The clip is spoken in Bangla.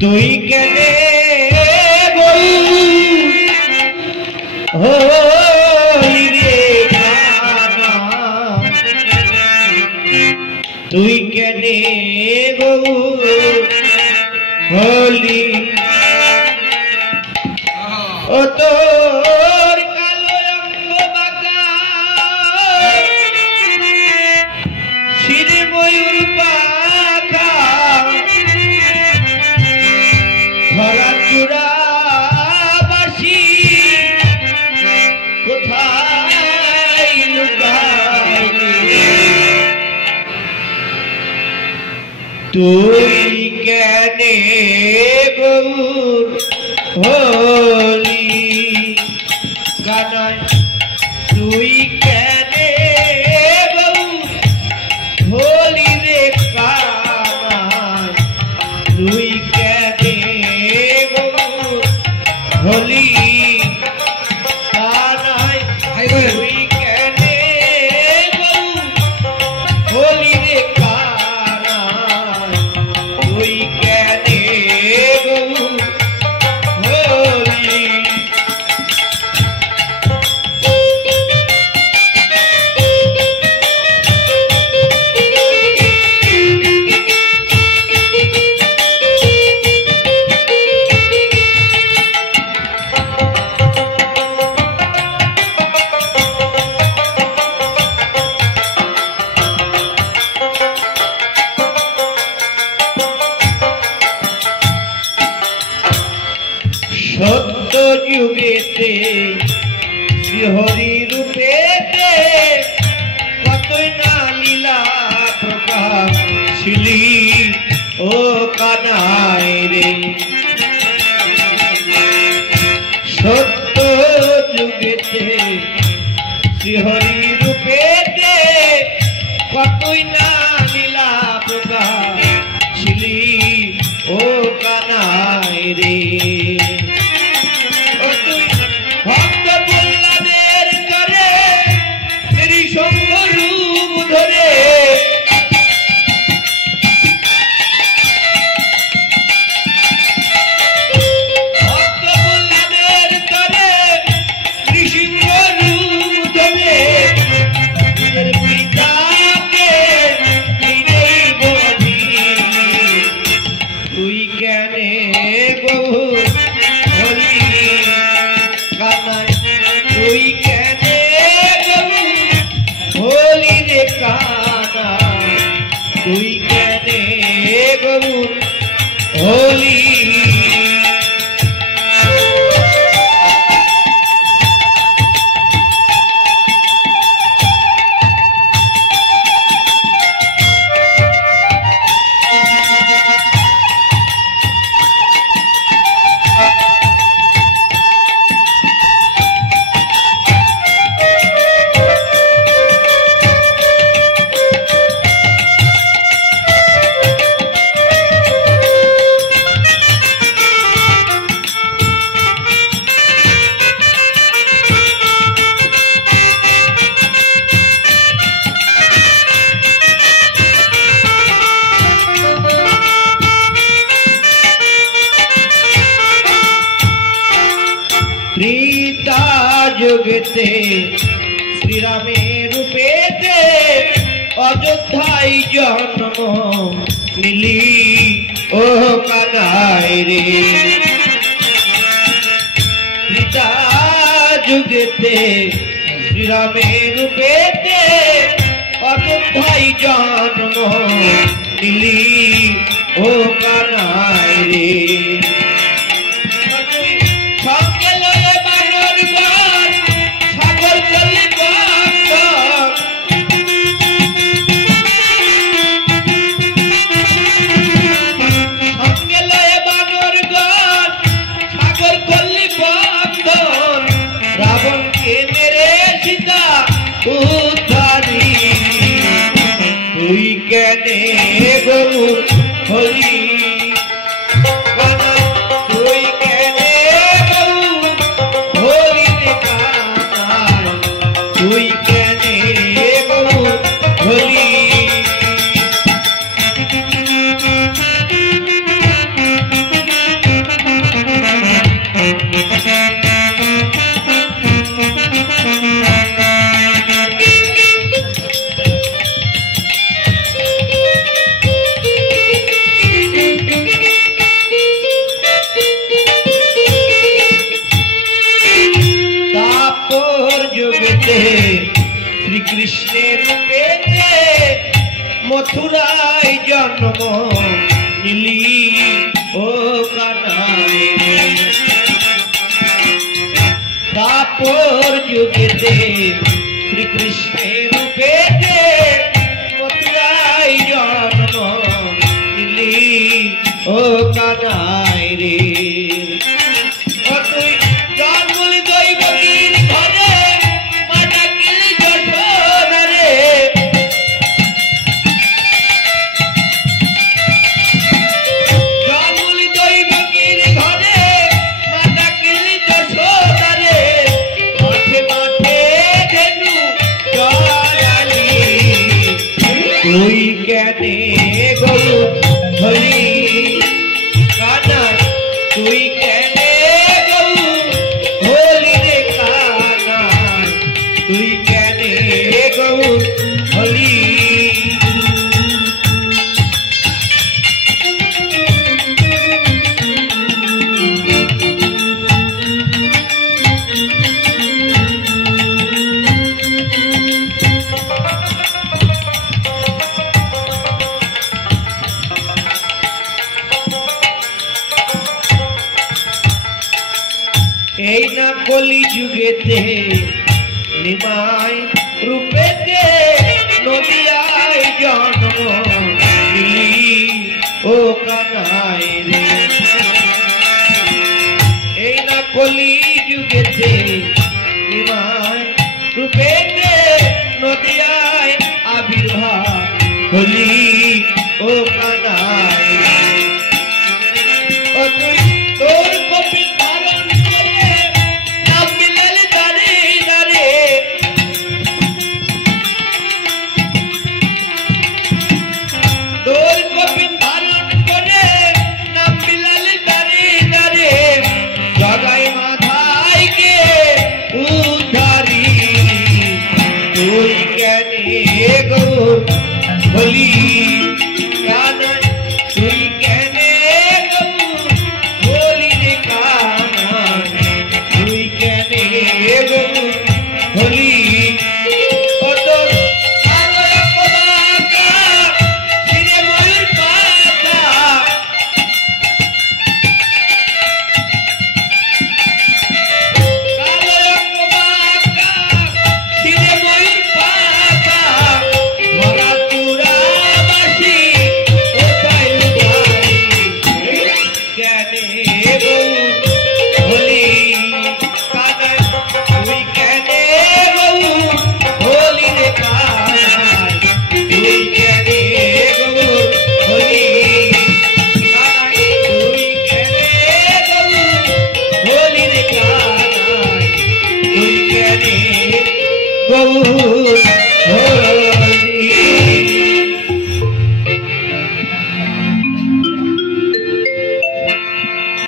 তুই কেনে হলি রে কানা, তুই কেনে হলি ও তোর কালো অঙ্গ বাঁকা শিরে ময়ূর পাখা ধরা চূড়া বাসি কোথায় লুকাইলি তুই কেনে গৌর হলি কানাই, তুই কেনে গৌর হলি রে কানাই, তুই কেনে গৌর হলি কানাই, তুই কেনে গৌর হলি রে কানাই, তুই কেনে গৌর হলি। সত্য যুগেতে শ্রীহরি রূপেতে কতই না লীলা প্রকাশ ছিলি ও কানাই রে, সত্য যুগেতে শ্রীহরি রূপেতে কতই না লীলা প্রকাশ ছিলি ও কানাই রে। ভক্ত প্রহ্লাদের করে ত্রিশঙ্গ রূপ ধরে ভক্ত প্রহ্লাদের করে ত্রিশঙ্গ রূপ ধরে নিজের পিতাকে নিজেই বধিলি, তুই কেনে গৌর হলি কানাই, তুই কেনে গৌর হলি রে কানাই, তুই কেনে গৌর হলি। ত্রেতা যুগেতে শ্রীরামের রূপেতে অযোধ্যায় জন্ম নিলি ও কানাই রে, ত্রেতা যুগেতে শ্রীরামের রূপেতে অযোধ্যায় জন্ম নিলি ও কানাই রে। রাবণকে মেরে সীতা উদ্ধারি, তুই কেনে গৌর হলি কানাই, তুই কেনে গৌর হলি রে কানাই, তুই কেনে গৌর হলি। মথুরায় জন্ম নিলি ও কানাই তাপর যুগেতে শ্রীকৃষ্ণের রূপেতে মথুরায় জন্ম নিলি ও কানাই রে তুই কেনে গরু হলি কানা তুই কেনে গরু হলি রে কানা তুই কেনে গরু হলি এই না কলি যুগেতে নিমাই রূপেতে নদিয়ায় জন্ম নিলি ও কানাই রে এই না কলি যুগেতে নিমাই রূপেতে নদিয়ায় আবির্ভাব হলি ও কানাই ও তুই তোর কপি হলি কানা তুই কেনে গরু হলি রে কানা তুই কেনে গরু হলি Oh